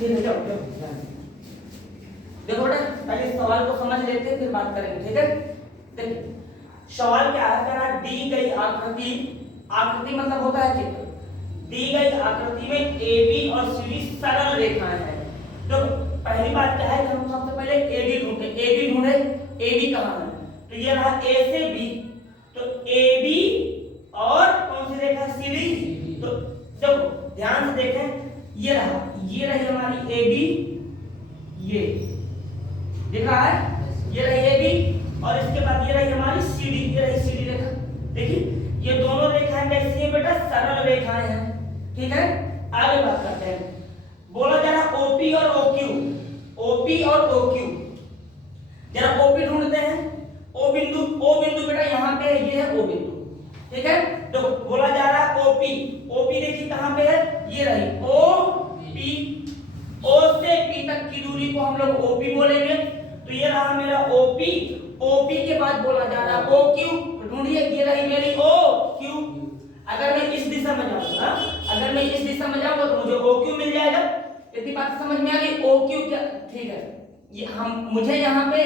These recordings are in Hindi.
ठीक है, जाओ देखो बेटा, पहले इस सवाल को समझ लेते हैं फिर बात करेंगे, ठीक है। देखिए सवाल क्या है, कह रहा है दी गई आकृति, आकृति मतलब होता है चित्र, दी गई आकृति में AB और CD सरल रेखाएं हैं। तो पहली बात क्या है कि हम सबसे पहले AB ढूंढे, AB ढूंढे, AB कहाँ है, तो ये रहा A से B, तो AB और कौन सी रेखा CD, तो जब ध्यान से देखें ये रहा, ये रही हमारी AB, ये दिख रहा है, ये रही AB और इसके बाद ये रही हमारी CD, ये रही CD रेखा। देखिए ये दोनों रेखाएं कैसी हैं बेटा, सरल रेखाएं हैं, ठीक है। आगे बात करते हैं, बोला जा रहा OP और OQ, OP और OQ, जरा OP ढूंढते हैं। O बिंदु बेटा यहाँ पे है, ये है O बिंदु, ठीक है। तो बोला जा रहा है OP देखिए कहाँ पे है, ये रही OP, O से P तक की दूरी को हम लोग OP बोलेंगे, तो ये रहा मेरा OP के बाद बोला जा रहा है OQ, ढूंढिए, ये रही मेरी OQ। अगर मैं इस दिशा में जाऊंगा, अगर मैं इस दिशा में जाऊंगा तो मुझे OQ मिल जाएगा। इतनी बात समझ में आ गई, OQ क्या, ठीक है। ये मुझे यहाँ पे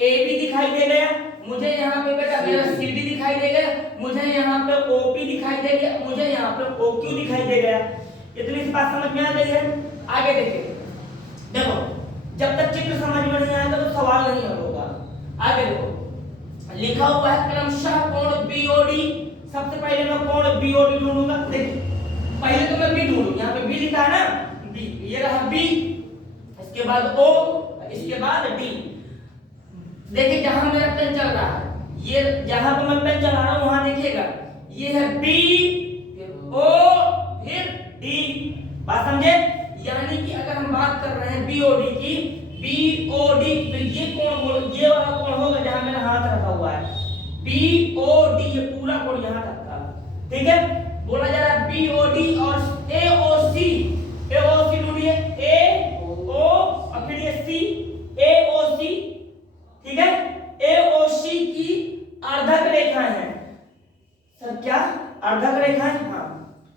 AB दिखाई दे गया, मुझे यहाँ पे बेटा मेरा CD दिखाई दे गया, मुझे यहाँ पे OP दिखाई दे गया, मुझे यहाँ पे OQ दिखाई दे गया। इतनी सी बात समझ में आ गई है। आगे देखिए, देखो जब तक चित्र समझ में नहीं आएगा तो सवाल नहीं होगा। आगे देखो लिखा हुआ है क्रमशः कोण BOD, सबसे पहले मैं कोण BOD ढूंढूंगा। देखिए पहले तो मैं B ढूंढूं, यहाँ पे B लिखा है ना, B, ये रहा B, इसके बाद O, इसके बाद D। देखिए जहां मेरा पेन चल रहा है, ये जहां पे मैं पेन चला रहा हूं वहां देखिएगा, ये है B, फिर O, फिर D। बात समझे, यानी कि अगर हम बात कर रहे हैं BOD की, BOD, तो ये कोण बोलो, ये वाला कोण होगा जहां मेरा हाथ रखा हुआ है, BOD, ये पूरा कोण यहां तक का, ठीक है। बोला जा रहा है BOD और AOC ढूंढिए, AO और फिर ये C, AOC, ठीक है। AOC की अर्धक रेखाएं हैं सर, क्या अर्धक रेखाएं, हाँ।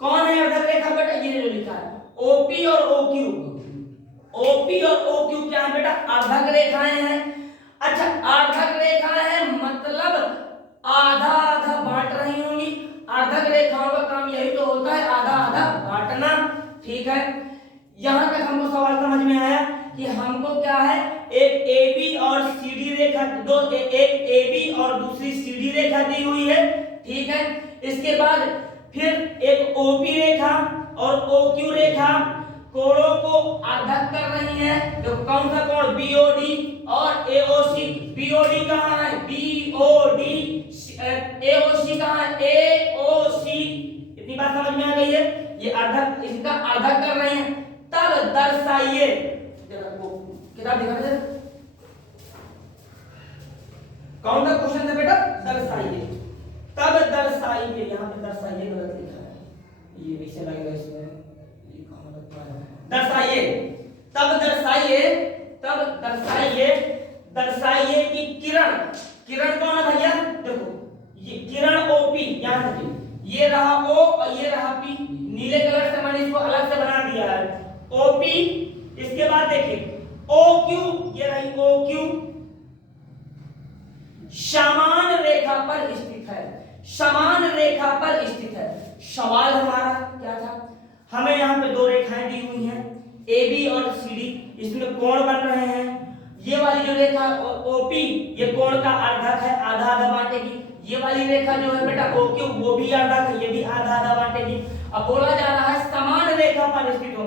कौन है अर्धक रेखा बेटा, ये जो लिखा है OP और OQ, OP और OQ क्या है बेटा, अर्धक रेखाएं हैं। अच्छा अर्धक रेखाएं हैं मतलब आधा आधा बांट रही होंगी, अर्धक रेखाओं का काम यही तो होता है, आधा आधा बांटना, ठीक है। यहां तक हमको सवाल समझ में आया कि हमको क्या है, एक AB और CD रेखा, एक AB और दूसरी CD रेखा दी हुई है, ठीक है। इसके बाद फिर एक OP रेखा और OQ रेखा कोणों को अर्धक कर रही है। तो कौन सा कोण, BOD और AOC। BOD कहाँ है, BOD, AOC कहाँ है, AOC। इतनी बात समझ में आ गई है, ये अर्धक, इसका अर्धक कर रहे हैं। तब दर्शाइए, किताब दिखा दे, कौन सा क्वेश्चन है बेटा, दर्शाइए, तब दर्शाइए, यहाँ पे दर्शाइए गलत लिखा है, ये वैसे लगेगा इसमें, ये कहाँ लगता है, दर्शाइए, तब दर्शाइए, तब दर्शाइए, दर्शाइए कि किरण, किरण कौन है भैया, देखो ये किरण OP, यहाँ देखिए ये रहा O और ये रहा P, नीले कलर से मैंने इसको अलग से बना दिया है, OP। इसके बाद देखिए OQ, ये रही OQ, समान रेखा पर स्थित है, समान रेखा पर स्थित है। सवाल हमारा क्या था, हमें यहाँ पे दो रेखाएं दी हुई हैं AB और CD, इसमें कोण बन रहे हैं। ये वाली जो रेखा OP, ये कोण का अर्धक है, आधा आधा बांटेगी। ये वाली रेखा जो है बेटा OQ, वो भी अर्धक है, ये भी आधा आधा बांटेगी। अब बोला जा रहा है समान रेखा पर स्थित हो।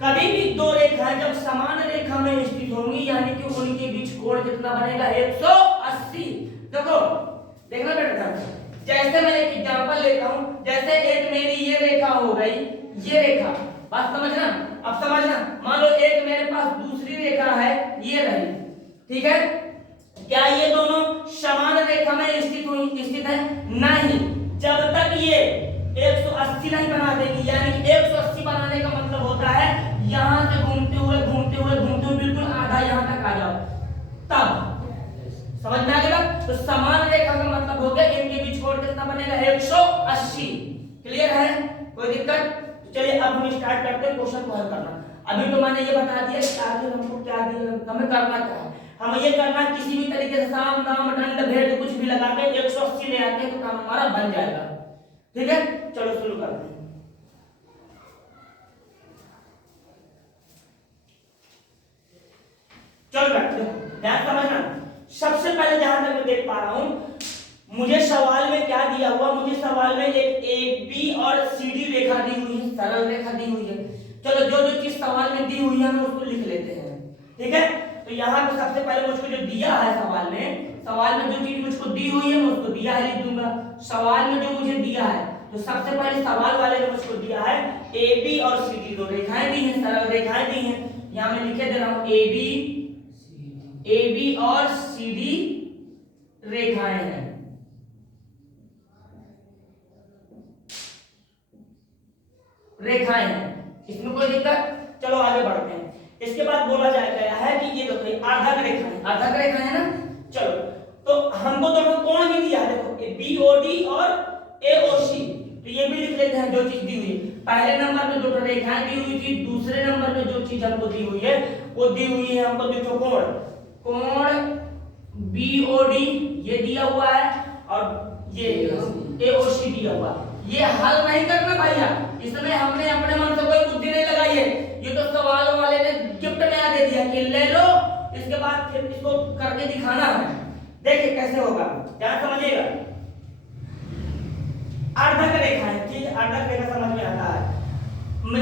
कभी भी दो रेखाएं जब समान रेखा में स्थित होंगी, यानी कि उनके बीच कोण कितना बनेगा, 180। देखो देखना बेटा, जैसे मैं एक एग्जांपल लेता हूं, जैसे एक मेरी ये रेखा हो गई, ये रेखा, बात समझना। अब समझना, मान लो एक मेरे पास दूसरी रेखा है, ये रही, ठीक है। क्या ये दोनों समान रेखा में स्थित है? नहीं, जब तक ये 180 नहीं बना देगी, यानी कि 180 बनाने का मतलब होता है यहां से घूमते हुए बिल्कुल आधा यहां तक आ जाओ, तब समझ में आ गया। तो समान रेखा का मतलब हो गया इनके बीच कोण कितना बनेगा, 180। क्लियर है, कोई दिक्कत? चलिए अब हम स्टार्ट करते हैं क्वेश्चन को हल करना। अभी तो मैंने ये बता दिया कि आखिर हमको क्या दिया, हमें करना क्या है। हमें ये करना किसी भी तरीके से साम दाम दंड भेद कुछ भी लगा के 180 ले आते हैं तो काम हमारा बन जाएगा। ठीक है, चलो शुरू करते हैं। चलो बैठो, ध्यान समझना। सबसे पहले जहां तक मैं देख पा रहा हूं, मुझे सवाल में क्या दिया हुआ, मुझे सवाल में एक AB और CD रेखा दी हुई है, सरल रेखा दी हुई है। चलो जो जो चीज सवाल में दी हुई है हम उसको लिख लेते हैं। ठीक है, तो यहाँ पे सबसे पहले मुझको जो दिया है सवाल में जो चीज मुझको दी हुई है मैं उसको दिया है लिख दूंगा। सवाल में जो मुझे दिया है, तो सबसे पहले सवाल वाले में मुझको दिया है AB और CD, दो रेखाएं दी हैं, सरल रेखाएं दी हैं। यहाँ मैं लिखे दे रहा हूँ AB और CD रेखाएं हैं। रेखाएं हैं, इसमें कोई दिक्कत? चलो आगे बढ़ते हैं। इसके बाद बोला गया है कि ये देखो आर्धक रेखा है, आर्धक रेखा है ना। चलो तो हमको दोनों कोण भी दिया है, देखो BOD और AOC, तो ये भी लिख लेते हैं जो चीज दी हुई है। पहले नंबर पे दो रेखाएं दी हुई थी, दूसरे नंबर पे जो चीज हमको दी हुई है वो दी हुई है हमको देखो कोण BOD ये दिया हुआ है और ये AOC दिया हुआ है। ये हल नहीं करना भैया, इसमें हमने अपने मन से कोई बुद्धि नहीं लगाई है, ये तो सवाल वाले ने गिफ्ट में दे दिया कि ले लो, इसके बाद फिर इसको करके दिखाना है। देखिए कैसे होगा, ध्यान समझिएगा। आर्धक रेखा है, ठीक है, आर्धक रेखा समझ में आता है।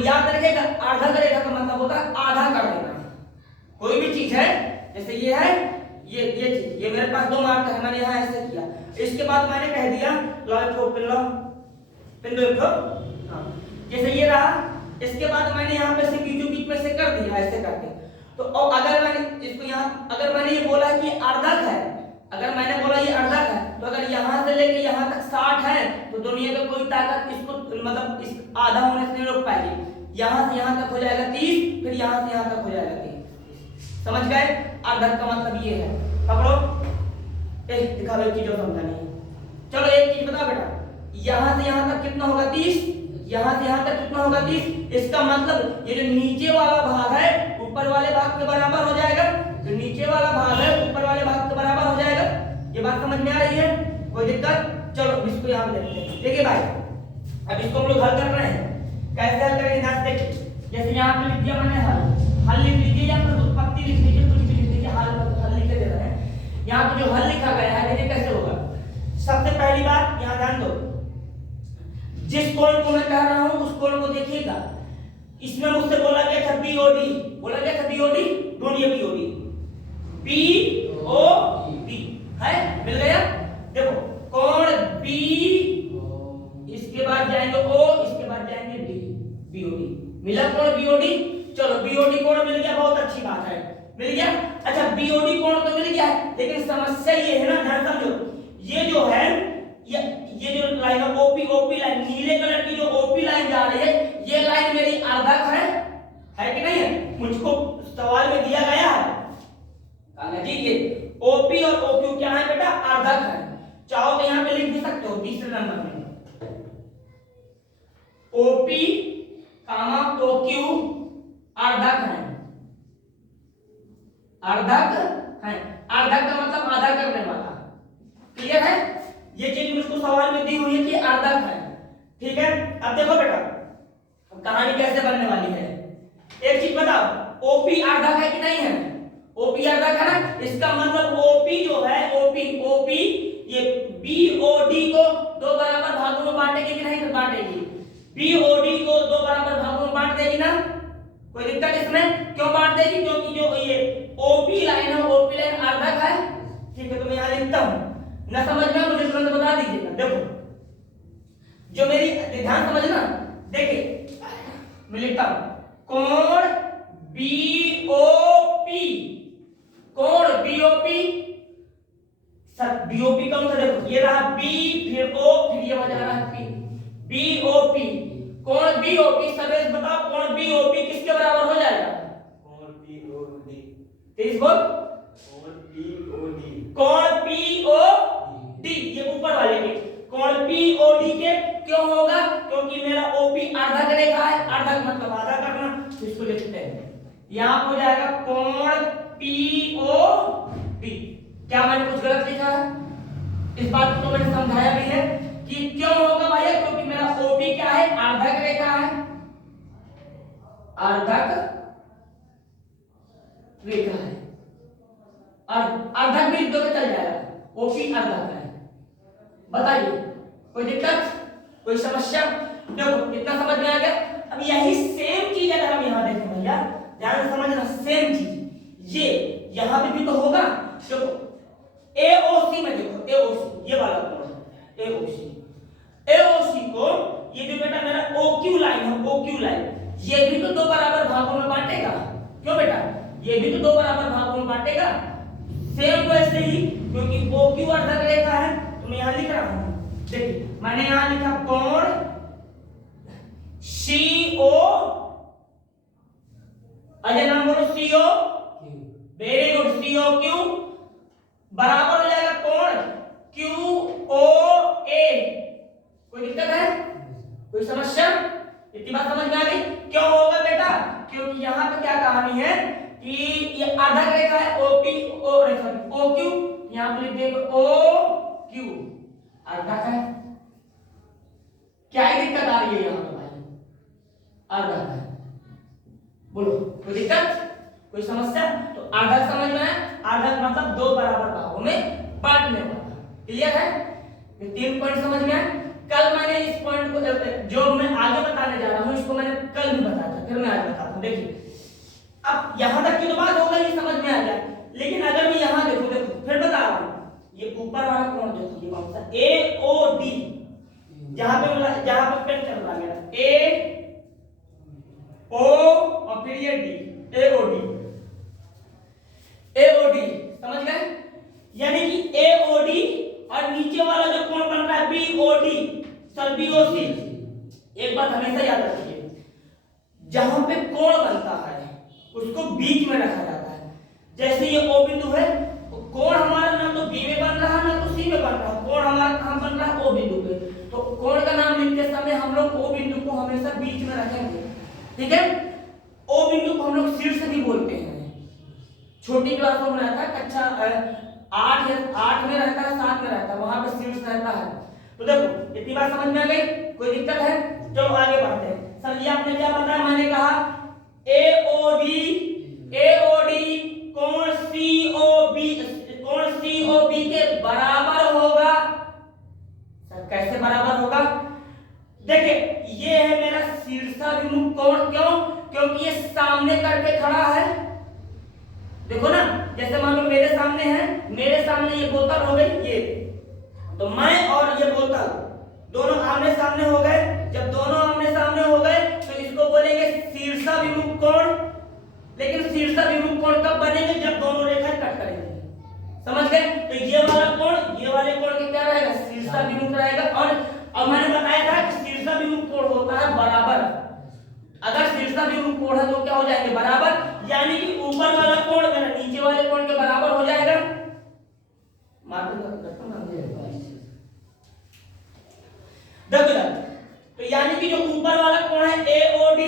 याद रखिएगा आर्धक रेखा का मतलब होता है आधा कर देना। कोई भी चीज है, जैसे ये है, ये चीज, ये मेरे पास 2 मार्क है, मैंने यहाँ ऐसे किया, इसके बाद मैंने कह दिया जैसे ये रहा, इसके बाद मैंने यहाँ पे से बीच में से कर दिया ऐसे करके। तो अगर मैंने इसको यहाँ, अगर मैंने ये बोला कि अर्धक है, अगर मैंने बोला ये अर्धक है, तो अगर यहाँ से लेके यहाँ तक 60 है तो दुनिया का कोई ताकत इसको मतलब इस आधा होने से नहीं रोक पाएगी। यहाँ से यहाँ तक हो जाएगा 30, फिर यहाँ से यहाँ तक हो जाएगा 30। समझ गए? अर्धक का मतलब ये है। पकड़ो, दिखाओ एक चीज और समझानी है। चलो एक चीज बता बेटा, यहाँ से यहाँ तक कितना होगा 30, यहाँ से यहाँ तक कितना होगा 30। इसका मतलब ये जो नीचे वाला भाग है ऊपर वाले भाग के बराबर हो जाएगा, जो नीचे वाला भाग है ऊपर वाले भाग के बराबर हो जाएगा। ये बात समझ में आ रही है? कोई दिक्कत? चलो इसको यहाँ पे देखते हैं। देखिए भाई, अब इसको हम लोग हल कर रहे हैं। कैसे हल करेंगे ध्यान से देखिए। जैसे यहाँ पे लिख दिया मैंने हल लिख लीजिए या फिर उत्पत्ति लिख लीजिए, कुछ भी लिख लीजिए, हल लिख दे रहे हैं। यहाँ पे जो हल लिखा गया है देखिए कैसे होगा। सबसे पहली बात यहाँ ध्यान दो, जिस कोण को मैं कह रहा हूं उस कोण को देखिएगा। इसमें मुझसे बोला गया था BOD, बोला गया था BOD, ढूंढिए BOD, BOD है, मिल गया। देखो कोण B, इसके बाद जाएंगे O, इसके बाद जाएंगे D, BOD मिला कोण BOD। चलो BOD कोण मिल गया, बहुत अच्छी बात है, मिल गया। अच्छा BOD कोण तो मिल गया है, लेकिन समस्या ये है ना, ध्यान समझो, ये जो है ये जो लाइन है OP लाइन, नीले कलर की जो OP लाइन जा रही है, ये लाइन मेरी अर्धक है कि नहीं है? मुझको सवाल में दिया गया है, ठीक है, OP और OQ क्या है बेटा? अर्धक है। चाहो तो यहाँ पे लिख भी सकते हो तीसरे नंबर में, OP OQ अर्धक है, अर्धक है। अर्धक का मतलब आधा करने वाला। क्लियर है? ये चीज मुझको सवाल में दी हुई है कि अर्धक है। ठीक है, अब देखो बेटा कहानी कैसे बनने वाली है। एक चीज बताओ, OP अर्धक है कि नहीं है? OP अर्धक है ना, इसका मतलब OP जो है, OP ये BOD को 2 बराबर भागों में बांटेगी कि नहीं बांटेगी? BOD को 2 बराबर भागों में बांट देगी ना। कोई दिक्कत इसमें? क्यों बांट देगी? क्योंकि जो ये OP लाइन है, OP लाइन अर्धक है। ठीक है, तो मैं यहाँ लिखता हूँ, ना समझ में मुझे तुरंत बता दीजिएगा। देखो जो मेरी ध्यान समझना, देखिए मैं लिखता हूं कोण BOP, कोण BOP, सर BOP कौन सा? देखो ये रहा B, फिर O, फिर ये हो जा रहा है P, BOP, कोण BOP। सब बताओ कोण BOP किसके बराबर हो जाएगा? कोण POD, तेज बोल, कोण POD, ये ऊपर वाले के कोण POD के। क्यों होगा? क्योंकि मेरा OP अर्धक रेखा है, यहाँ हो जाएगा कोण POP। क्या मैंने कुछ गलत लिखा है? इस बात को तो मैंने समझाया भी है कि क्यों होगा भैया, क्योंकि मेरा OP क्या है, आर्धक रेखा है, आर्धक रेखा है, और अर्धक भी दो चल जाएगा, OP अर्धक है। बताइए कोई दिक्कत, कोई समस्या? देखो कितना समझ में आ गया। अब यही सेम चीज अगर हम यहाँ देखें भैया, ध्यान से समझना, सेम चीज ये यहाँ पे भी तो होगा। देखो AOC में देखो, AOC ये वाला कोण है, AOC को ये जो बेटा मेरा OQ लाइन है, OQ लाइन, ये भी तो दो बराबर भागों में बांटेगा। क्यों बेटा? ये भी तो दो बराबर भागों में बांटेगा। सेम वैसे ही, क्योंकि OQ अर्धक रेखा है, तो मैं यहाँ लिख रहा हूँ। देखिए मैंने यहाँ लिखा कोण CO, अजय नाम बोलो, CO, वेरी गुड, COQ बराबर हो जाएगा कोण QOA। कोई दिक्कत है, कोई समस्या? इतनी बात समझ में आ गई? क्यों होगा बेटा? क्योंकि यहाँ पे क्या कहानी है कि ये आधा रेखा है OQ, यहाँ पे लिख देंगे OQ, आधा है। क्या ही दिक्कत आ रही है यहाँ पे भाई? आधा है, बोलो कोई दिक्कत, कोई समस्या? तो आधा समझ में आया? आधा मतलब दो बराबर भागों में बांटने वाला। क्लियर है? ये 3 पॉइंट समझ में आए। कल मैंने इस पॉइंट को जो मैं आगे बताने जा रहा हूं, इसको मैंने कल भी बताया था, फिर मैं आज बताता हूं। देखिए अब यहां तक की तो बात हो गई, ये समझ में आ गया। लेकिन अगर मैं यहां देखो, फिर बता रहा हूं, ये ऊपर वाला कोण देखो, ये कौन सा? AOD, जहां पे पेन चल रहा है A O और फिर ये D, AOD समझ गए? यानी कि AOD और नीचे वाला जो कोण बन रहा है BOC। एक बात हमेशा याद रखिए, जहां पे कोण बनता है उसको बीच में रखा जाता है। जैसे ये O बिंदु है, कोण हमारा ना तो B में बन रहा है ना तो C में बन रहा है, कोण हमारा कहां बन रहा है? O बिंदु पे। तो कोण का नाम लिखते समय हम लोग O बिंदु को हमेशा बीच में रखेंगे, ठीक है? O बिंदु को हम लोग शीर्ष भी बोलते हैं। छोटी क्लासों में रहता है, कक्षा 8 में रहता है, 7 में रहता है, वहां पे शीर्ष रहता है। तो देखो इतनी बात समझ में आ गई? कोई दिक्कत है? चलो आगे बढ़ते हैं। सर ये आपने क्या बताया? मैंने कहा AOD कोण COB के बराबर होगा। सर कैसे बराबर होगा? देखिए ये है मेरा शीर्षाभिमुख कोण। क्यों? क्योंकि ये सामने करके खड़ा है। देखो ना, जैसे मान लो मेरे सामने है, मेरे सामने ये बोतल हो गई, ये तो मैं और ये बोतल दोनों आमने सामने हो गए। जब दोनों आमने सामने हो गए तो इसको बोलेंगे शीर्षाभिमुख कोण। लेकिन शीर्षाभिमुख कोण कब बनेंगे? जब दोनों रेखाएं कट करेंगे। समझ गए? तो ये वाला कोण ये वाले कोण के क्या रहेगा? शीर्षाभिमुख रहेगा। और मैंने बताया था कि शीर्षाभिमुख कोण होता है बराबर। अगर शीर्षाभिमुख कोण है तो क्या हो जाएंगे? बराबर। यानी कि ऊपर वाला कोण मेरा नीचे वाले कोण के बराबर हो जाएगा। देखो तो यानी कि जो ऊपर वाला कोण है AOD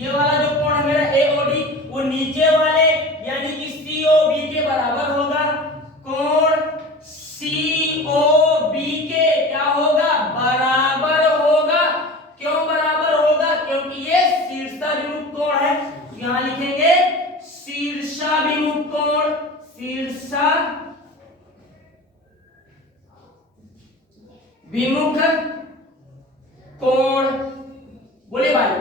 ये वाला जो कोण है मेरा AOD, वो नीचे वाले यानी कि COB के बराबर होगा। कोण COB के क्या होगा? बराबर होगा। क्यों बराबर होगा? क्योंकि ये शीर्षाभिमुख कोण है। यहां लिखेंगे शीर्षाभिमुख कोण, शीर्षाभिमुख कोण। बोले भाई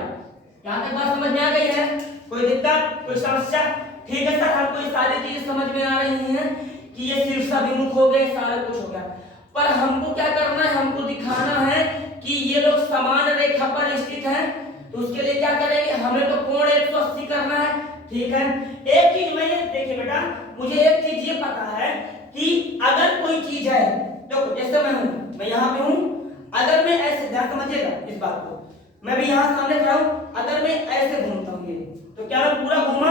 यहां तक बात समझ में आ गई है? कोई दिक्कत, कोई समस्या? ठीक है सर, हमको ये सारी चीजें समझ में आ रही हैं कि ये शीर्षाभिमुख हो गए, सारा कुछ हो गया। पर हमको क्या करना है? हमको दिखाना है कि ये लोग समान रेखा पर स्थित हैं। तो उसके लिए क्या करेंगे? हमें तो कोण 180 करना है, ठीक है? एक चीज मैं देखिए बेटा, मुझे एक चीज ये पता है कि अगर कोई चीज है, देखो जैसे मैं हूं, मैं यहाँ पे हूं, अगर मैं ऐसे, ध्यान समझिएगा इस बात को, मैं भी यहाँ सामने खड़ा हूं, अगर मैं ऐसे घूमता हूँ तो क्या मैं पूरा घूमा?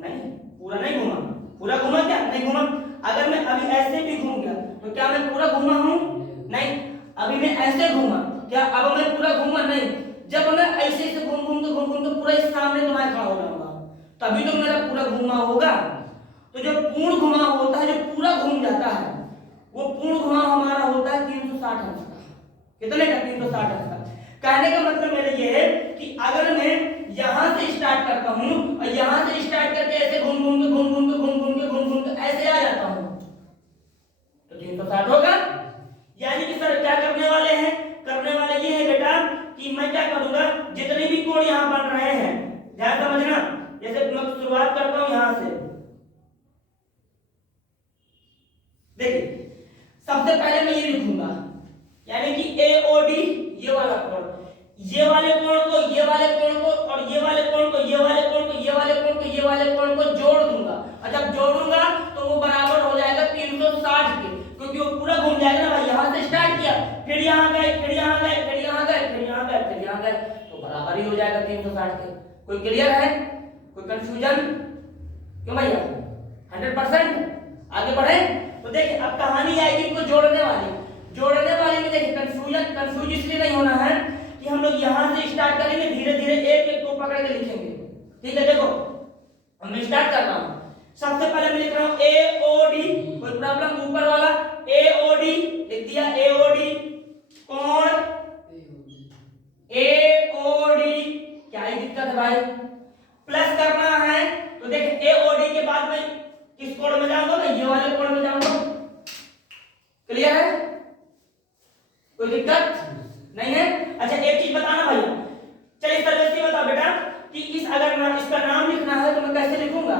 नहीं, पूरा नहीं घूमा। पूरा घूमा क्या? नहीं घूमा। अगर मैं अभी ऐसे भी घूम गया तो क्या मैं पूरा घूमा हूं? नहीं। अभी मैं ऐसे घूमा, क्या अब मैं पूरा घूमा? नहीं, जब मैं ऐसे ऐसे घूम घूम के पूरा इस सामने तुम्हारे खड़ा हो जाऊंगा, तभी तो मेरा पूरा घूमा होगा। तो जो पूर्ण घुमाव होता है, जो पूरा घूम जाता है, वो पूर्ण घुमाव हमारा होता है 360 अंश का। कितने का? 360 अंश का। कहने का मतलब मेरा ये है कि अगर मैं यहां से स्टार्ट करता हूं और यहां से स्टार्ट करके ऐसे घूम घूम के ऐसे आ जाता हूं, तो 360 होगा। यानी कि सर क्या करने वाले हैं? करने वाले ये है बेटा कि मैं क्या करूंगा, जितने भी कोण यहां बन रहे हैं, ध्यान समझना। जैसे मैं शुरुआत करता हूं यहां से, देखिए सबसे पहले मैं ये लिखूंगा, यानी कि एओडी, ये वाला कोण, ये वाले कोण को, ये वाले कोण को, और ये वाले कोण को, ये वाले कोण को, ये वाले कोण को, ये वाले कोण को जोड़ दूंगा। और जब जोड़ूंगा तो वो बराबर हो जाएगा 360 के, क्योंकि वो पूरा घूम जाएगा ना भाई। यहां से स्टार्ट किया, फिर यहां गए, फिर यहां गए, फिर यहां गए, फिर यहां गए, फिर यहां गए, तो बराबर ही हो जाएगा 360 के। कोई क्लियर है? कोई कंफ्यूजन? क्यों भैया? 100%। आगे बढ़े तो देखिए अब कहानी आएगी इनको जोड़ने वाली। जोड़ने वाले में देखिए कंफ्यूज इसलिए नहीं होना है कि हम लोग यहां से स्टार्ट करेंगे, धीरे धीरे एक एक को पकड़ के लिखेंगे। ठीक है, देखो अब मैं स्टार्ट कर रहा हूं। सबसे पहले मैं लिख रहा हूं एओडी, कोई प्रॉब्लम? ऊपर वाला एओडी लिख दिया, एओडी कोण एओडी, क्या ही दिक्कत है भाई? प्लस करना है तो देखिए एओडी के बाद में किस कोण में जाऊंगा? मैं ये वाले कोण में जाऊंगा। क्लियर है? कोई दिक्कत नहीं है? अच्छा एक चीज बताना भैया, चलिए सर्वेश्वरी बताओ बेटा कि इस अगर इसका नाम लिखना है तो मैं कैसे लिखूंगा?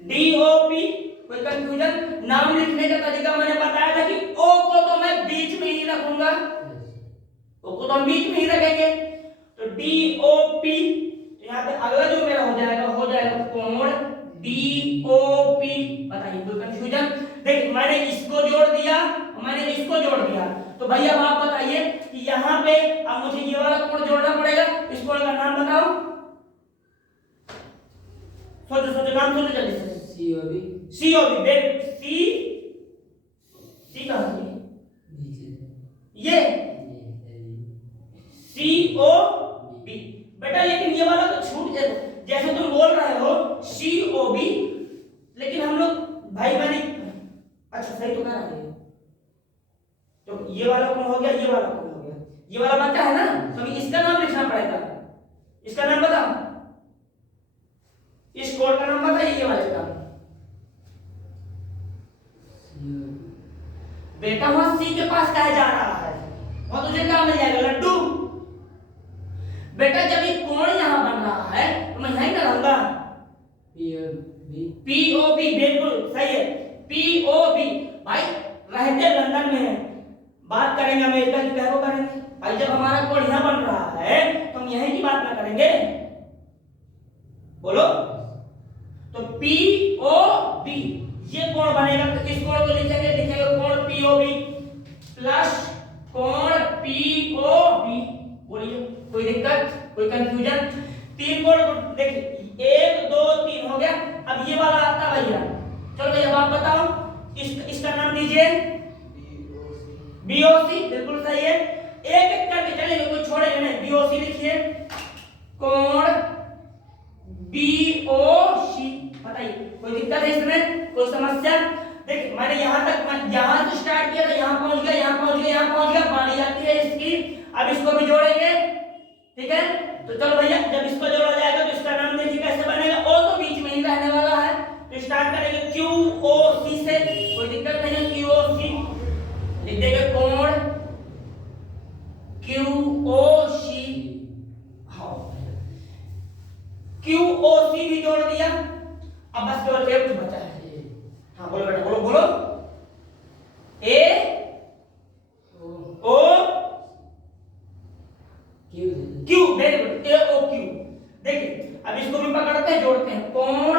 डीओपी। कोई कंफ्यूजन? नाम लिखने का तरीका मैंने बताया था कि ओ को तो मैं बीच में ही रखूंगा, ओ को तो हम बीच में ही रखेंगे, तो डीओपी। तो यहाँ पे अगला जो मेरा हो जाएगा कोण डीओपी। बताइए कोई कंफ्यूजन? देखिए मैंने इसको जोड़ दिया, मैंने इसको जोड़ दिया, तो भैया अब आप बताइए कि यहाँ पे अब मुझे ये वाला कोण जोड़ना पड़ेगा। इस कोण का नाम बताओ, सोचो नाम सोचो जल्दी से। सीओबी। सी कहां है? ये सीओबी बेटा, लेकिन ये वाला तो छूट गया। जैसे तुम बोल रहे हो सीओबी, लेकिन हम लोग भाई मैंने अच्छा सही तो कह रहे हैं, तो ये वाला कौन हो गया, ये वाला कौन हो गया, ये वाला बचा है ना, तो इसका नाम लिखना पड़ेगा। इसका नाम बताओ, इस कोड का नाम बताइए, ये वाले का। बेटा वहां सी के पास कहा जा रहा है, वहां तुझे क्या मिल जाएगा? लड्डू। बेटा जब ये कोण यहां बन रहा है तो मैं यहीं ना रहूंगा। पीओबी बिल्कुल सही है, पीओबी। भाई रहते लंदन में है, बात करेंगे अमेरिका की क्या करेंगे भाई? जब हमारा कोण यहां बन रहा है तो हम यहीं की बात ना करेंगे? बोलो। तो पीओबी ये कोण बनेगा, तो इस कोण को लिखेंगे कोण पीओबी प्लस कोण पीओबी। बोलिए कोई दिक्कत, कोई कंफ्यूजन? तीन कोण देखिए, 1 2 3 हो गया। अब ये वाला आता भैया, चलो भैया आप बताओ, इसका नाम दीजिए बीओसी। बिल्कुल सही है, एक एक करके चलेंगे, कोई छोड़ेंगे नहीं। बीओसी लिखिए, कोण बीओसी। बताइए कोई दिक्कत है इसमें, कोई समस्या? देखिए मैंने यहां से स्टार्ट किया था, यहां पहुंच गया, पानी जाती है इसकी। अब इसको भी जोड़ेंगे, ठीक है? तो चलो भैया, जब इसको जोड़ा जाएगा तो इसका नाम देखिए कैसे बनेगा। ओ तो बीच में ही रहने वाला है, तो स्टार्ट करेंगे क्यूओसी से। कोई दिक्कत नहीं है, क्यूओसी लिख देंगे, कोण क्यूओसी। हाँ क्यूओसी भी जोड़ दिया। अब बस केवल एक बचा है। हाँ बोलो बेटा, बोलो। ए ओ क्यू, वेरी गुड, ए ओ क्यू। देखिए अब इसको भी पकड़ते हैं, जोड़ते हैं, कोण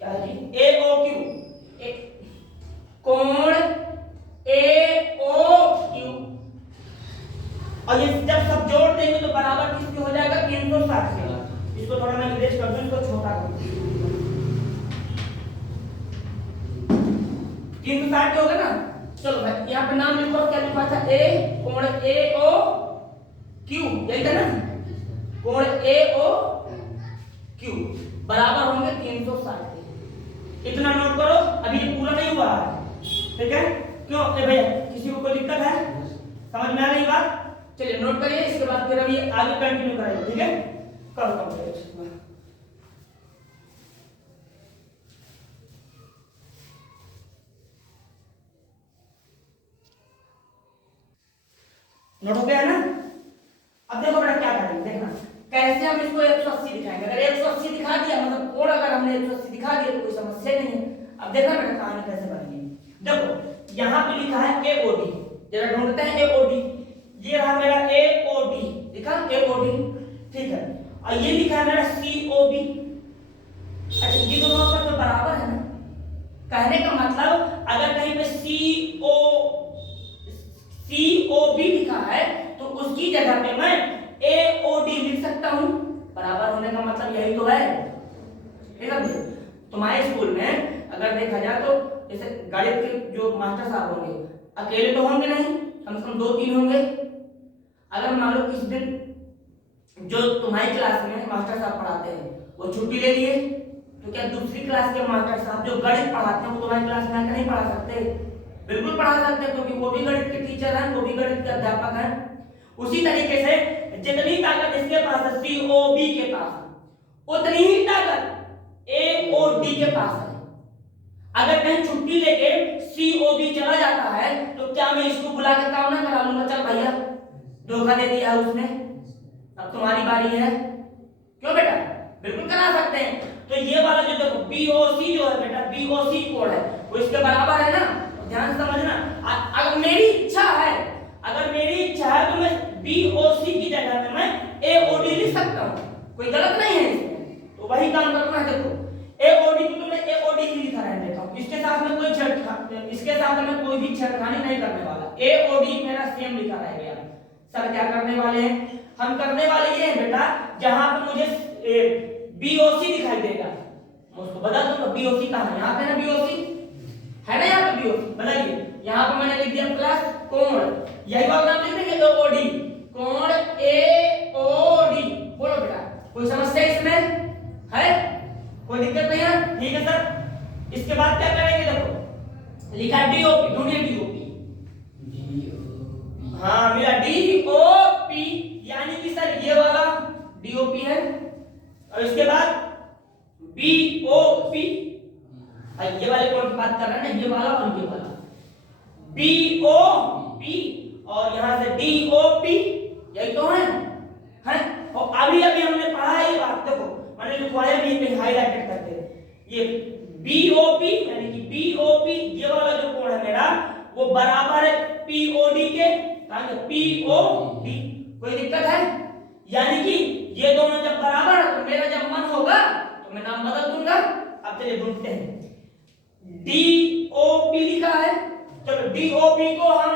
क्या है जी? ए ओ क्यू, कोण ए ओ क्यू। और ये जब सब जोड़ देंगे तो बराबर किसकी हो जाएगा? 360 के। इसको थोड़ा मैं इरेज कर दूं, इसको छोटा कर दूं। 360 के होगा ना? चलो भाई यहाँ पे नाम लिखो, क्या लिखा था, ए कोण ए ओ क्यू, यही था ना, कोण ए ओ क्यू बराबर होंगे 360। इतना नोट करो, अभी ये पूरा नहीं हुआ है, ठीक है। क्यों भैया किसी को कोई दिक्कत है, समझ में आ रही बात? चलिए नोट करिए, इसके बाद फिर अभी आगे कंटिन्यू करेंगे, ठीक है। करो कंप्लीट, नोट हो गया ना। अब देखो बेटा क्या करेंगे, देखना कैसे हम इसको 180 दिखाएंगे। अगर 180 दिखा दिया मतलब कोण अगर हमने 180 दिखा दिया तो कोई समस्या नहीं है। अब देखना बेटा कहानी कैसे बनेगी। देखो यहाँ पे लिखा है एओडी, जरा ढूंढते हैं एओडी। ये रहा मेरा एओडी, लिखा एओडी, ठीक है। और ये लिखा है मेरा सीओबी। अच्छा ये दोनों आपस में बराबर है ना। कहने का मतलब अगर कहीं पे सीओबी लिखा है तो उसकी जगह पे मैं एओडी लिख सकता हूं। बराबर होने का मतलब यही तो है, ठीक है। तुम्हारे स्कूल में अगर देखा जाए तो जैसे गणित के जो मास्टर साहब होंगे अकेले तो होंगे नहीं, कम से कम 2-3 होंगे। अगर मान लो किसी दिन जो तुम्हारी क्लास में मास्टर साहब पढ़ाते हैं वो छुट्टी ले लिए तो क्या दूसरी क्लास के मास्टर साहब जो गणित पढ़ाते हैं वो तुम्हारी क्लास में आकर नहीं पढ़ा सकते? बिल्कुल पढ़ा सकते हैं, क्योंकि वो भी गणित के टीचर हैं, वो भी गणित के अध्यापक हैं। उसी तरीके से जितनी ताकत इसके पास है सीओबी के पास उतनी ही ताकत एओडी के पास है। अगर कहीं छुट्टी लेके सीओबी चला जाता है तो क्या मैं इसको बुला के काम ना करा लूंगा, चल भैया धोखा दे दिया उसने, अब तुम्हारी बारी है। क्यों बेटा, बिल्कुल करा सकते हैं। तो ये वाला जो देखो बीओसी जो है बेटा, बीओसी कोड है वो इसके बराबर है ना, ध्यान समझना। अगर मेरी इच्छा है, अगर मेरी इच्छा है तो मैं बीओसी की जगह में मैं एओडी लिख सकता हूं, कोई गलत नहीं है इसमें। तो वही काम करना है। देखो एओडी को तो मैं एओडी ही लिखा रहने देता हूं, इसके साथ में कोई छेड़खानी, इसके साथ में कोई भी छेड़खानी नहीं करने वाला। एओडी मेरा सेम लिखा रह गया। सर क्या करने वाले हैं, हम करने वाले ये है बेटा जहां पे मुझे बीओसी दिखाई देगा मैं उसको बता दूंगा बीओसी कहां है। यहां पे ना बीओसी है ना, यहाँ पे बीओसी बताइए। यहाँ पे मैंने लिख दिया प्लस कोण, यही बात नाम लिख देंगे एओडी, कोण एओडी। बोलो बेटा कोई समस्या इसमें है, कोई दिक्कत नहीं है, ठीक है सर। इसके बाद क्या करेंगे, देखो लिखा है डीओपी, ढूंढिए डीओपी। हाँ मेरा डीओपी यानी कि सर ये वाला डीओपी है, और इसके बाद बीओपी, ये वाले कौन की बात कर रहे हैं ना, ये वाला और ये वाला बीओपी, और यहां से डीओपी, यही तो है। और अभी अभी हमने पढ़ा ये बात, देखो मैंने लिखवाया भी पे हाईलाइटेड करके, ये बीओपी यानी कि बीओपी ये वाला जो कोण है मेरा वो बराबर है पीओडी के, कहां है पीओडी। कोई दिक्कत है? यानी कि ये दोनों जब बराबर है तो मेरा जब मन होगा तो मैं नाम बदल दूंगा। अब चलिए ढूंढते हैं, डीओपी लिखा है, चलो डीओपी को हम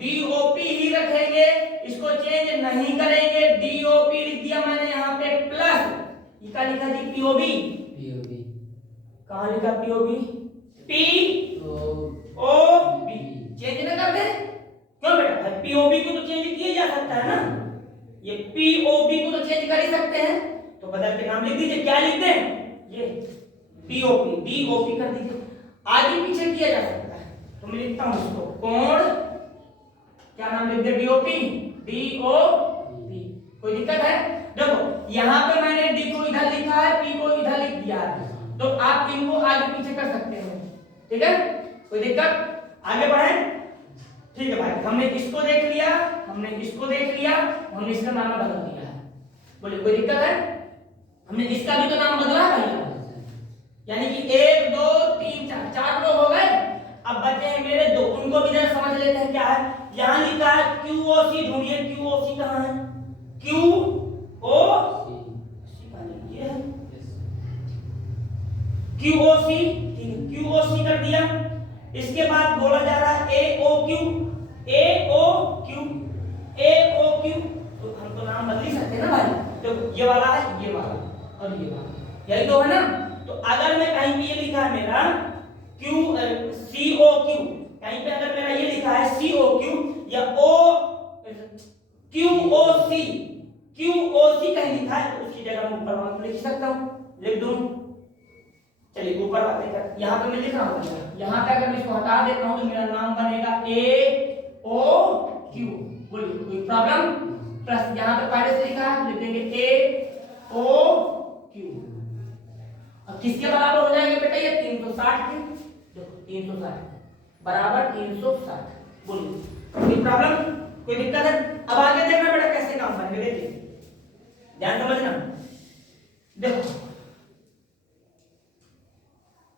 डीओपी ही रखेंगे, इसको चेंज नहीं करेंगे। डीओपी लिख दिया मैंने यहाँ पे प्लस, ये क्या लिखा जी पीओबी, पीओबी कहाँ लिखा पीओबी, पीओबी चेंज ना कर दे। क्यों बेटा, पीओबी को तो चेंज किया जा सकता है ना, ये पीओबी को तो चेंज कर ही सकते हैं, तो बदल के नाम लिख दीजिए। क्या लिख दें, ये डीओपी, डीओपी कर दीजिए। आगे पीछे किया जा सकता है तो मैं लिखता हूं इसको कोण, क्या नाम लिख दिया डीओपी, डीओपी। कोई दिक्कत है? देखो यहाँ पे मैंने डी को इधर लिखा है, पी को इधर लिख दिया है, तो आप इनको आगे पीछे कर सकते हो, ठीक है। कोई दिक्कत? आगे बढ़े, ठीक है भाई। हमने इसको देख लिया, हमने इसको देख लिया, हमने इसका नाम बदल दिया है। बोलिए कोई दिक्कत है? हमने इसका भी तो नाम बदला है भैया, यानी कि 1 2 3 4 लोग हो गए। अब बचे हैं मेरे 2, उनको भी जरा समझ लेते हैं क्या है। यहां लिखा है क्यूओसी, ढूंढिए क्यूओसी कहां है, क्यूओसी ये है क्यूओसी, ठीक है क्यूओसी कर दिया। इसके बाद बोला जा रहा है एओक्यू, एओक्यू, एओक्यू, तो हम तो नाम बदल ही सकते हैं ना भाई। तो ये वाला है, ये वाला और ये वाला, यही तो है ना। तो अगर मैं कहीं पे ये लिखा है मेरा क्यू सीओक्यू, कहीं पे अगर मेरा ये लिखा है COQ या QOC कहीं लिखा है तो उसकी जगह मैं ऊपर वाला लिख सकता हूं, लिख दूं। चलिए ऊपर वाले का यहां पे मैं लिख रहा हूं, यहां पे अगर मैं इसको हटा देता हूं तो मेरा नाम बनेगा AOQ। बोलिए कोई प्रॉब्लम? प्लस यहां पे पहले से लिखा है, लिख देंगे AOQ। अब किसके बराबर हो जाएगा बेटा ये 360 के, देखो 360 बराबर 360। बोलिए कोई प्रॉब्लम, कोई दिक्कत है? अब आगे देखना बेटा कैसे काम करेंगे, देखिए ध्यान समझना। देखो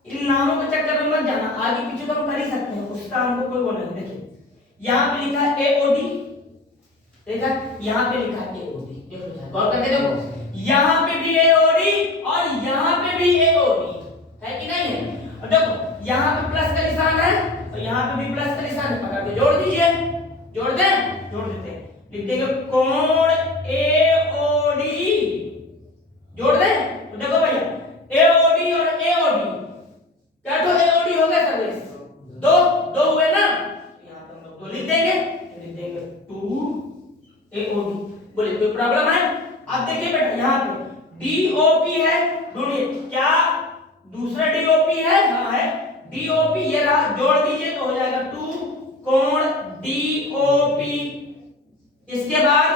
इन नामों के चक्कर में मत जाना, आगे पीछे तो हम कर ही सकते हैं, उसका हमको कोई वो नहीं। देखिए यहां पे लिखा है AOD, देखा यहां पे लिखा है AOD, देखो गौर करके देखो यहां पे भी AOD और यहां पे भी AOD है कि नहीं है? और देखो यहां पे प्लस का निशान है और यहां पे भी प्लस का निशान है, पकड़ के जोड़ दीजिए, जोड़ दें, जोड़ देते हैं, लिख देंगे कोण AOD, जोड़ दें। तो देखो भैया AOD और AOD क्या तो AOD हो गया सर, दो दो हुए ना, तो यहां पे हम लोग 2 लिख देंगे, लिख देंगे 2AOD। बोलिए कोई प्रॉब्लम है? अब देखिए बेटा यहां पे DOP है, ढूंढिए क्या दूसरा DOP है? हाँ है DOP, ये रहा, जोड़ दीजिए तो हो जाएगा 2 कोण DOP। इसके बाद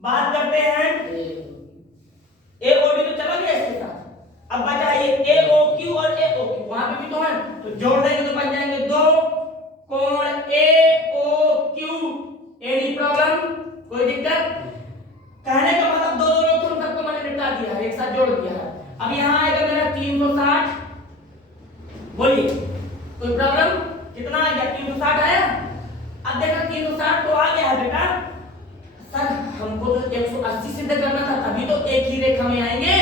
बात करते हैं AOD, तो चला गया इसके साथ। अब बचा ये AOQ और AOQ, वहां पे भी तो है, तो जोड़ देंगे तो बन जाएंगे 2 कोण AOQ। एनी प्रॉब्लम, कोई दिक्कत? कहने का मतलब दो दो लोग तुम सबको मैंने निपटा दिया है, एक साथ जोड़ दिया है। अब यहां आएगा मेरा 360, बोलिए कोई प्रॉब्लम? कितना आ गया? 360 आया। अब देखो 360 तो आ गया है बेटा, सर हमको तो 180 सिद्ध करना था, अभी तो एक ही रेखा में आएंगे,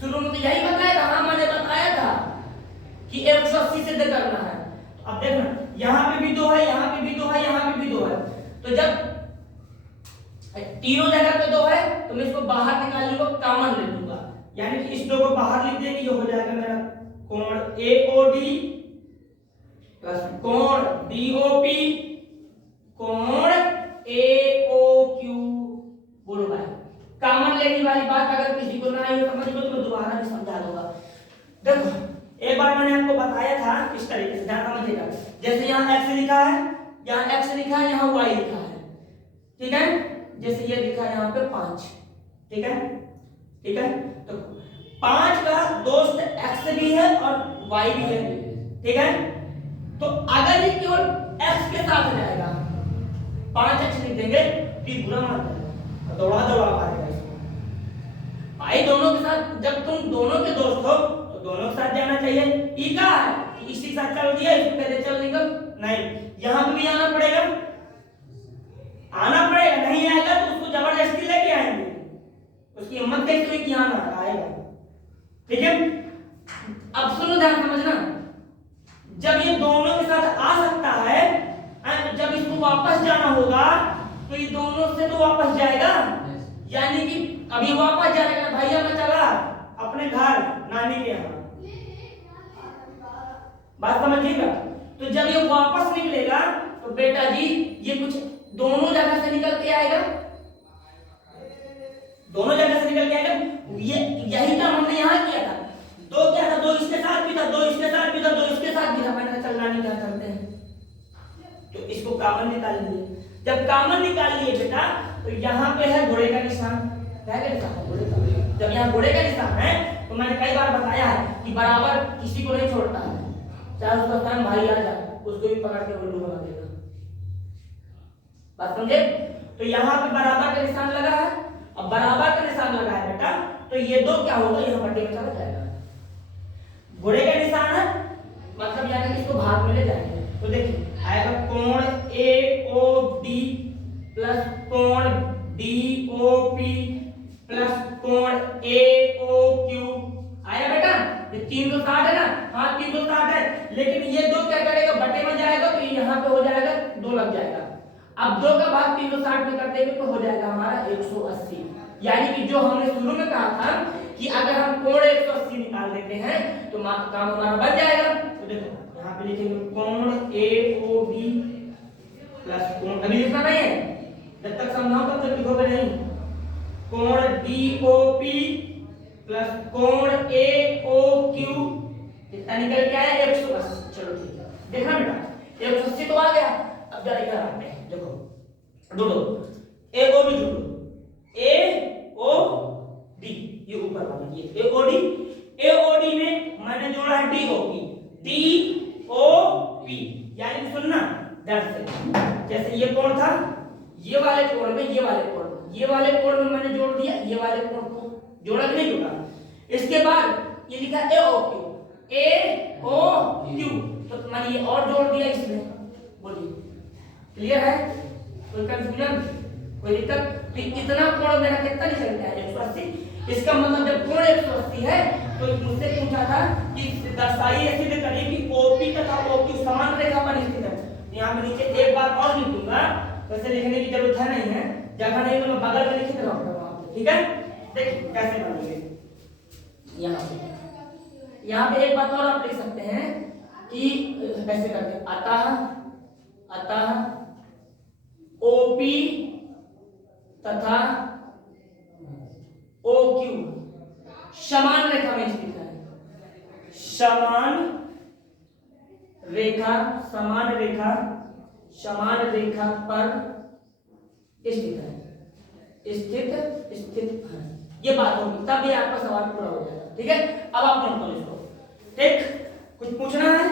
शुरू में तो यही बताया था। हाँ मैंने बताया था कि 180 सिद्ध करना है। तो अब देखना यहां पे भी 2 है, यहां पे भी 2 है, यहां पे भी 2 है, तो जब तीनों जगह पे 2 है तो मैं इसको बाहर निकाल लूंगा, कॉमन ले लूंगा, यानी कि इस 2 को बाहर लिख देंगे, ये हो जाएगा मेरा कोण AOD प्लस कोण DOP कोण AOQ। बोलो भाई कॉमन लेने वाली बात अगर किसी को ना आई समझ में तो मैं दोबारा भी समझा दूंगा। देखो एक बार मैंने आपको बताया था इस तरीके से, ध्यान समझिएगा। जैसे यहाँ x लिखा है, यहाँ x लिखा है, यहाँ y लिखा है, ठीक है? जैसे ये लिखा है यहाँ पे 5, ठीक है, ठीक है? तो 5 का दोस्त x भी है और y भी है, ठीक है? तो अगर ये केवल x के साथ जाएगा 5x लिख देंगे, फिर बुरा मान जाएगा, दौड़ा दौड़ा मारेगा इसको। भाई दोनों के साथ, जब तुम दोनों के दोस्त हो तो दोनों के साथ जाना चाहिए। ई का है इसी साथ चल दिया, इसको कहते चल निकल, नहीं यहां पे भी आना पड़ेगा, आना पड़ेगा, नहीं आएगा तो उसको जबरदस्ती लेके आएंगे, उसकी हिम्मत कैसे हुई कि यहां ना आएगा, ठीक है? अब सुनो ध्यान समझना, जब ये दोनों के साथ आ सकता है, जब इसको वापस जाना होगा तो ये दोनों से तो वापस जाएगा, यानी कि अभी वापस जाएगा, भैया मैं चला अपने घर नानी के यहाँ, बात समझिएगा। तो जब ये वापस निकलेगा तो बेटा जी ये कुछ दोनों जगह से निकल के आएगा, दोनों जगह से निकल के आएगा। ये यही काम हमने यहाँ किया था, 2 क्या था, 2 इसके साथ भी था, 2 इसके साथ भी था, 2 इसके साथ भी था, मैंने चल नानी क्या करते हैं, तो इसको कॉमन निकाल लिए। जब कॉमन निकाल लिए बेटा तो यहाँ पे है घोड़े का निशान, घोड़े का। जब यहाँ घोड़े का निशान है तो मैंने कई बार बताया है कि बराबर किसी को नहीं छोड़ता है, चाहे उसका बहन भाई आ जाए उसको भी पकड़ के उल्लू बना देगा, बात समझे? तो यहाँ पे बराबर का निशान लगा है, अब बराबर का निशान लगा है बेटा, तो ये 2 क्या होगा, यहाँ पट्टी में चला जाएगा। घोड़े का निशान है मतलब यानी कि इसको भाग में ले जाएंगे, तो देखिए आएगा कोण AOD प्लस कोण DOP प्लस कोण AOQ, आया बेटा? ये 360 है ना, हाँ 360 है, लेकिन ये 2 क्या करेगा, बटे में जाएगा तो यहाँ पे हो जाएगा 2 लग जाएगा। अब 2 का भाग 360 में कर देंगे तो हो जाएगा हमारा 180, यानी कि जो हमने शुरू में कहा था कि अगर हम कोण 180 निकाल देते हैं तो काम हमारा बन जाएगा। तो देखो यहाँ पे लिखेंगे कोण AOB प्लस कोण, अभी लिखना नहीं है, जब तक समझाऊं तब तक लिखोगे नहीं। कोण DOP प्लस कोण AOQ कितना निकल के आया 180। चलो ठीक है, देखना बेटा 180 तो आ गया। अब जरा इधर आते हैं, देखो जोड़ो AOB जोड़ो, AOD ये ऊपर वाला ये AOD में मैंने जोड़ा है DOP यानी सुनना ध्यान से, जैसे ये कोण था, ये वाले कोण में ये वाले कोण में मैंने जोड़ दिया, ये वाले कोण को जोड़ा कि नहीं जोड़ा। इसके बाद ये लिखा AOQ तो मैंने ये और जोड़ दिया इसमें। बोलिए क्लियर है, कोई कंफ्यूजन, कोई दिक्कत? तो इतना कोण मेरा कितना निकल गया 180। इसका मतलब जब कोण 180 है तो मुझसे पूछा था कि दर्शाइए ऐसे करिए कि OP तथा OQ समान रेखा पर स्थित है। यहाँ पे नीचे एक बात और लिख दूंगा, वैसे लिखने की जरूरत है नहीं है, जगह नहीं तो मैं बगल में लिख रहा हूँ, ठीक है। देखिए कैसे बनाएंगे, यहाँ पे एक बात और आप लिख सकते हैं कि कैसे करते, अतः OP तथा OQ समान रेखा में स्थित है, समान रेखा पर स्थित है, ये बात होगी तब ये आपका सवाल पूरा हो जाएगा, ठीक है। अब आप नोट करो इसको, ठीक। कुछ पूछना है?